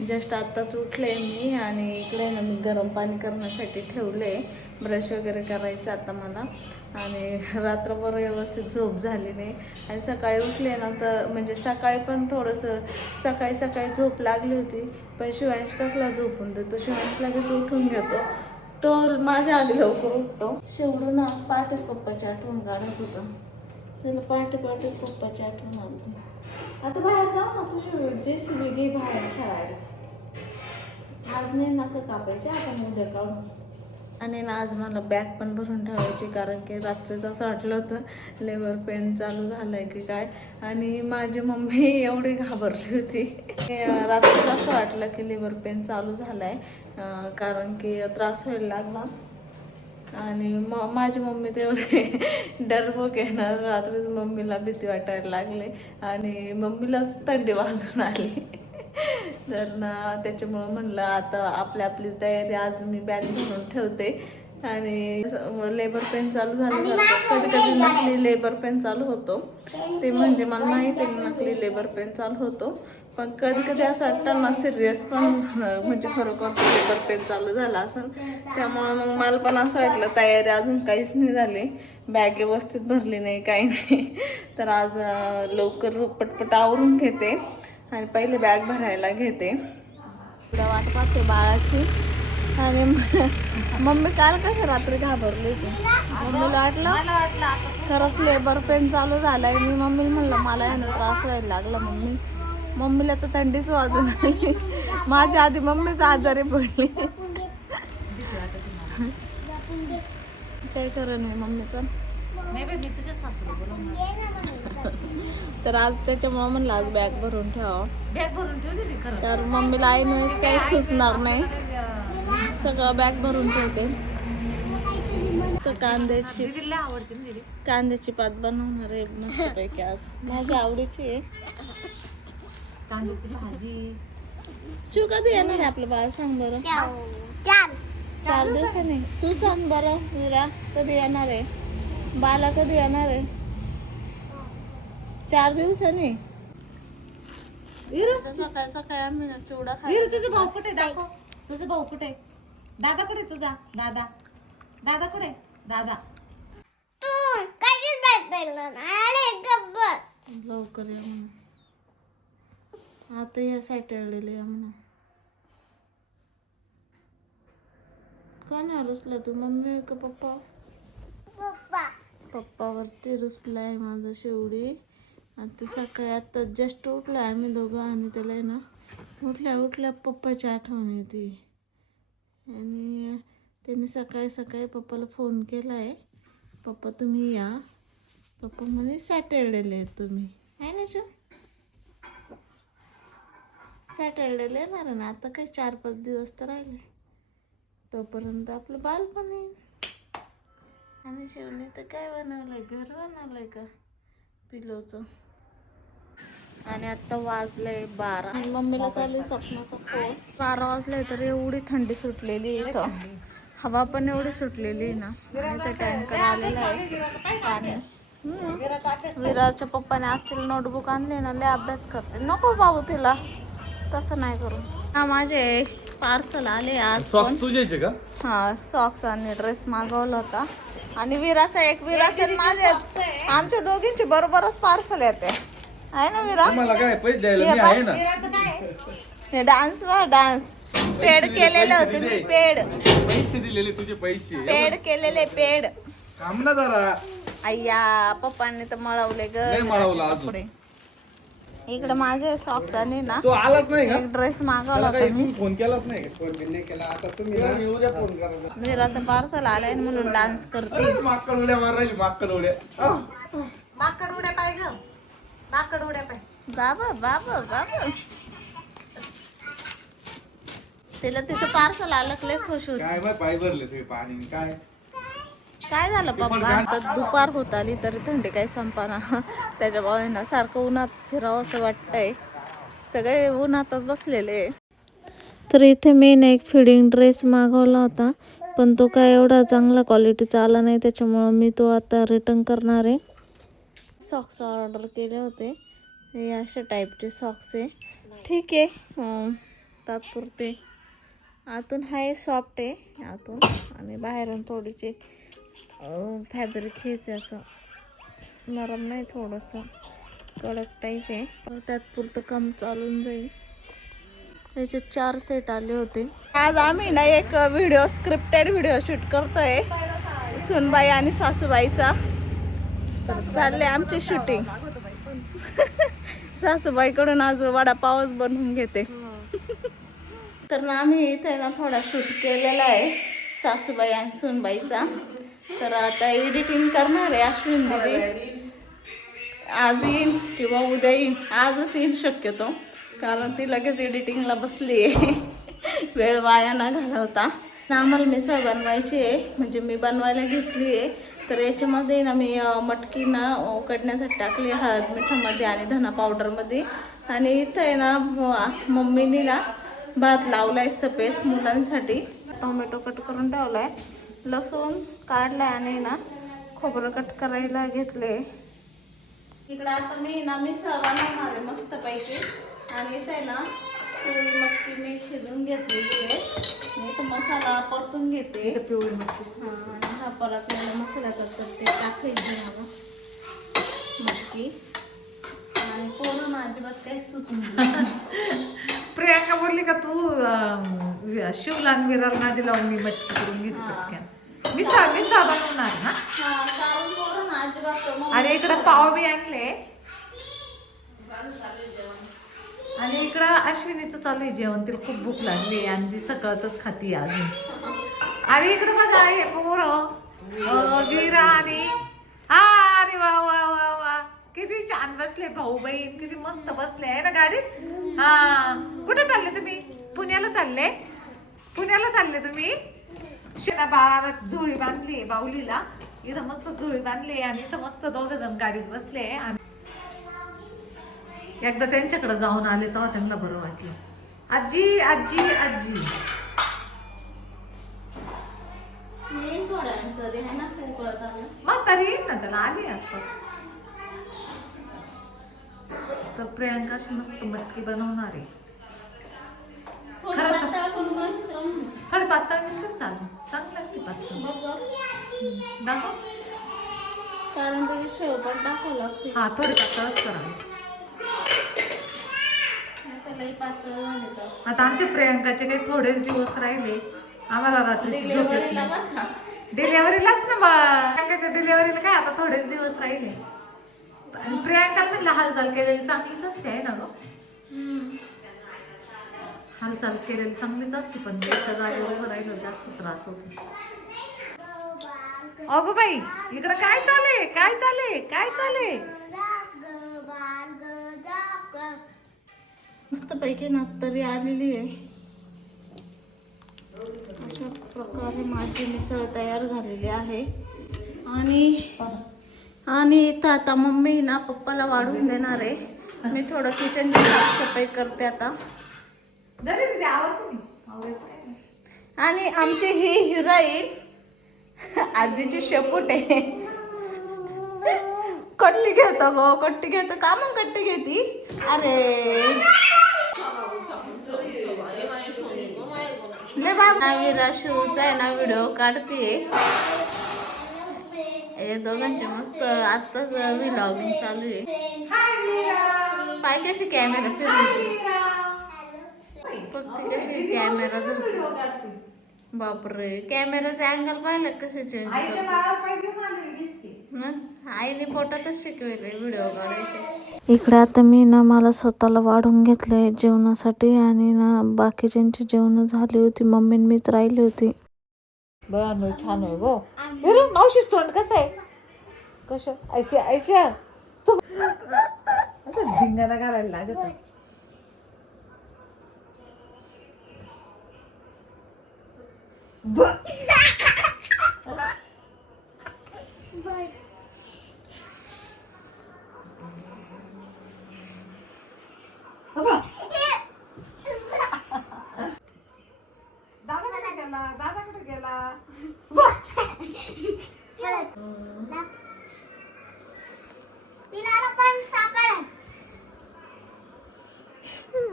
Just आत्ताच उठले मी आणि इकडे ना मी गरम पाणी करण्यासाठी ठेवले. ब्रश वगैरे करायचं आता मला. आणि रात्रभर व्यवस्थित झोप झाली नाही. आणि सकाळी उठले ना तर म्हणजे सकाळी पण थोडंसं सकाळी सकाळी झोप लागली होती. पण शिवांश कसला झोपून देतो? शिवांश लगेच उठून घेतो. तो माझ्या आधी लवकर उठतो. शेवडून आज पहाटेच पप्पाची आठवण काढत होता. त्याला पहाटे पहाटेच पप्पाची आठवण आली आता बाहेर जाऊ ना तुझी जे सी बी घे बाहेर खेळायला. आज नाही नका कापायचे? आपण उद्या काढू. आणि ना आज मला बॅग पण भरून ठेवायची कारण की रात्रीच असं वाटलं होतं लेबर पेन चालू झालंय की काय? आणि माझी मम्मी एवढी घाबरली होती. अं, रात्रीच असं वाटलं की लेबर पेन चालू झालाय आहे कारण की त्रास व्हायला लागला. आणि म माझी मम्मी तेवढे डरबोक आहे ना रात्रीच मम्मीला भीती वाटायला लागले आणि मम्मीलाच थंडी वाजून आली. तर ना त्याच्यामुळं म्हणलं आता आपली आपली तयारी आज मी बॅग भरून ठेवते. आणि लेबर पेन चालू झालं जातं कधी कधी नकली लेबर पेन चालू होतो. ते म्हणजे मला माहिती नकली लेबर पेन चालू होतो. पण कधी कधी असं वाटतं ना सिरियस पण म्हणजे खरोखर लेबर पेन चालू झाला असं त्यामुळं मग मला पण असं वाटलं तयारी अजून काहीच नाही झाली. बॅग व्यवस्थित भरली नाही काही नाही. तर आज लवकर पटपट आवरून घेते आणि पहिले बॅग भरायला घेते. तुला वाट पाहते बाळाची. आणि मम्मी काल कशा रात्री घाबरली होती? मम्मीला वाटलं? खरंच लेबर पेन चालू झालाय. मी मम्मीला म्हणलं मला यानं त्रास व्हायला लागला मम्मी. मम्मीला तर थंडीच वाजून आली. माझ्या आधी मम्मीच आजारी पडली. काय खरं नाही मम्मीचं तर आज त्याच्यामुळं म्हणलं आज बॅग भरून ठेवा तर मम्मीला आईनच काहीच सुचणार नाही. सगळं बॅग भरून ठेवते. तर कांद्याची कांद्याची पात बनवणार आहे मस्तपैकी आज. माझ्या आवडीची आहे. कांद्याची भाजी. तू कधी येणार आहे आपलं बाळ सांग बरं. चार दिवसांनी. तू सांग बरं मीरा कधी येणार आहे? बाला कधी येणार आहे? चार दिवसांनी. सकाळी सकाळी आम्ही ना चिवडा वीरू खायला तुझा भाऊ कुठे आहे? दाखव. तुझा भाऊ कुठे आहे? दादा कुठे तुझा? दादा. दादा कुठे आहे? दादा. लवकर या म्हणून. आता या सॅटरडेला या म्हणून का नाही रुसला तू? मम्मी का पप्पा? पप्पावरती रुसलाय माझा शेवडी. आता सकाळी आता जस्ट उठलोय आम्ही दोघं आणि त्याला आहे ना उठल्या उठल्या पप्पाची आठवण येते. आणि त्याने सकाळी सकाळी पप्पाला फोन केला आहे पप्पा तुम्ही या. पप्पा म्हणे सॅटरडेला तुम्ही. आहे ना शो? सॅटरडेला येणार आहे ना? आता काही चार पाच दिवस तर राहिले. तोपर्यंत आपलं बाल पण येईल. आणि शेवणी तर काय बनवलंय? घर बनवलंय का? पिलोचं. आणि आता वाजलंय बारा. आणि मम्मीला चालू आहे स्वप्नाचा फोन. बारा वाजले तर एवढी थंडी सुटलेली आहे इथं. हवा पण एवढी सुटलेली आहे ना. आणि टँकर आलेला आहे. पाणी पप्पाने असतील नोटबुक आणले ना लय अभ्यास करते नको बाबू तिला. तसं नाही करू. हा माझे पार्सल आले आज पण सॉक्स तुझ्याचे का? हा सॉक्स आणि ड्रेस मागवला होता. आणि विराचा एक विराचा आणि माझे. आमच्या दोघींचे बरोबरच पार्सल येते. आहे ना विरा? मला काय पैसे द्यायला मी हे आहे बघ. ना हे डान्स वा डान्स पेड केलेले होते मी. पेड पैसे दिलेले तुझे पैसे. पेड केलेले पेड थांब ना जरा. अय्या पप्पांनी तर मळवले ग. नाही मळवलं अजून. कपडे. इकडे माझे सॉक्स आणि ना तो आलाच नाही का? एक ड्रेस मागवला होता मी. फोन केलाच नाही? फोन नाही केला. आता तुम्ही उद्या फोन करा विराचं पार्सल आलंय म्हणून डान्स करते. माकड उड्या मार राहिली माकड उड्या. माकड उड्या पाय ग. माकड उड्या पाय. बाबा बाबा बाबा तिला तिचं पार्सल आलं लय खुश होती. काय मग पाय भरले सगळे पाणी. काय? काय झालं पप्पा आता दुपार होत आली तरी थंडी काही संपाना त्याच्यामुळे ना सारखं उन्हात फिरावं असं वाटतंय. सगळे उन्हातच बसलेले. तर इथे मी ना एक फिडिंग ड्रेस मागवला होता पण तो काय एवढा चांगला क्वालिटीचा आला नाही त्याच्यामुळं मी तो आता रिटर्न करणार आहे. सॉक्स ऑर्डर केले होते. हे अशा टाईपचे सॉक्स आहे. ठीक आहे. तात्पुरते. आतून हाय सॉफ्ट आहे. आतून. आणि बाहेरून थोडीचे फॅब्रिक हेच आहे असं. नरम नाही थोडंसं. कडक टाईप आहे. त्यात पुरतं काम चालून जाईल. याचे चार सेट आले होते. आज आम्ही ना एक व्हिडिओ स्क्रिप्टेड व्हिडिओ शूट करतोय. सुनबाई आणि सासूबाईचा. चालले आमची शूटिंग सासूबाईकडून आज वडापावच बनवून घेते. तर ना आम्ही इथे ना थोडा शूट केलेला आहे. सासूबाई आणि सुनबाईचा. तर आता एडिटिंग करणार आहे अश्विन दिदी. आज येईन किंवा उद्या येईन. आजच येईन शक्यतो कारण ती लगेच एडिटिंगला बसली आहे. वेळ वाया न घालवता. आम्हाला मिसळ बनवायची आहे म्हणजे मी बनवायला घेतली आहे. तर याच्यामध्ये ना मी मटकी ना उकडण्यासाठी टाकली हळद मिठामध्ये आणि धना पावडरमध्ये. आणि इथं आहे ना व- मम्मीने ना भात लावलाय सफेद मुलांसाठी. टोमॅटो कट करून ठेवलाय. लसूण काढलाय आणि ना खोबरं कट करायला घेतले. इकडं आता मी ना मिसळ बनवणार आहे मस्त पैकी. आणि इथे ना पिवळी मटकी मी शिजून घेतलेली आहे. मी इथं मसाला परतून घेते. पिवळी मटकी. हां आणि हा परतलेला मसाला करतात ते टाकायची मला मटकी. आणि पोरं अजिबात काही सुचून प्रियांका बोलली का तू शिवला विराला नादी लावून मी मटकी करून घेते मिसळ मिसळ बनवणार ना आणि इकडं पाव बी आणले. आणि इकडं अश्विनीचं चालू आहे जेवण. तिला खूप भूक लागली आणि ती सकाळच खाती अजून. आणि इकडं बघा हे पोरं गिरा आणि हा अरे वा वा वा वा. किती छान बसले भाऊ बहीण किती मस्त बसले आहे ना गाडीत? हा. कुठे चालले तुम्ही? पुण्याला चालले? पुण्याला चालले तुम्ही? शेणा बाळाला झोळी बांधली बाहुलीला. इथं मस्त झोळी बांधली आणि इथं मस्त दोघ जण गाडीत बसले आणि एकदा त्यांच्याकडे जाऊन आले तेव्हा त्यांना बरं वाटलं. आजी आजी आजी. तरी ना? उकळत आलं? मग तरी येईल ना त्याला आली आताच तर प्रियांका अशी मस्त मटकी बनवणार आहे. खरं पातळ चालू. चांगली लागते पातळ. दाखव. कारण त्याची शेव पण टाकावं लागते. हा थोडी पातळच तर आता आमच्या प्रियांकाचे काही थोडेच दिवस राहिले. आम्हाला बघा डिलेवरीलाच ना प्रियांकाच्या डिलेवरीला काय आता थोडेच दिवस राहिले. आणि प्रियांका म्हणलं हालचाल केलेली चांगलीच असते आहे ना गं? हालचाल केलेली चांगलीच असते पण एका जागेवर उभं राहिलं जास्त त्रास होतो. अगो बाई इकडं काय चाले काय चाले काय चाले मस्त पैकी ना तरी आलेली आहे. अशा प्रकारे माझी मिसळ तयार झालेली आहे. आणि आणि इथं आता मम्मी ना पप्पाला वाढून देणार आहे. मी थोडं किचनची साफसफाई करते आता. आणि आमची ही हिरोईन आजीची शेपूट आहे. कट्टी घेतो गो कट्टी घेतो. का मग कट्टी घेती? अरे. बाबा शिवचा आहे ना व्हिडिओ काढते हे दोघांचे मस्त आत्ताच चालू आहे. पाय कशी कॅमेरा कॅमेरा बापरे कॅमेराचे अँगल पाहिलं कसे चेंज आईच्या आलेली दिसते. आईने पोटातच शिकवले व्हिडिओ काढायचे. इकडे आता मी ना मला स्वतःला वाढून घेतलंय जेवणासाठी आणि ना बाकीच्यांची जेवण झाली होती. मम्मी मीच राहिली होती. बर छान आहे गो. बरं मावशीच तोंड कसं आहे? कसं? ऐशा ऐशा तू असं धिंगाणा करायला लागत आहे. ब- बाबा. दादा कुठे गेला दादा कुठे गेला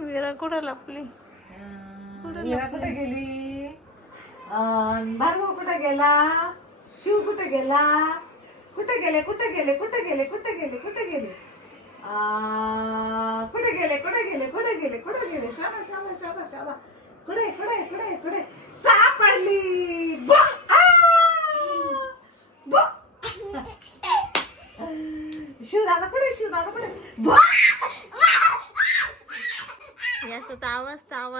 विरा कुठं लपली? मीरा कुठे गेली? भार्गव कुठं गेला? शिव कुठं गेला? कुठं गेले? कुठं गेले? कुठं गेले? कुठं गेले? कुठं गेले? कुठे गेले? कुठे गेले? कुठे गेले? कुठे गेले? शाबा शाबा शाबा शाबा. कुठे कुठे कुठे कुठे सापडली. शिव दादा कुठे शिवदादा कुठे शिवदादा कुठे याचा तर आवाज तर आवाज.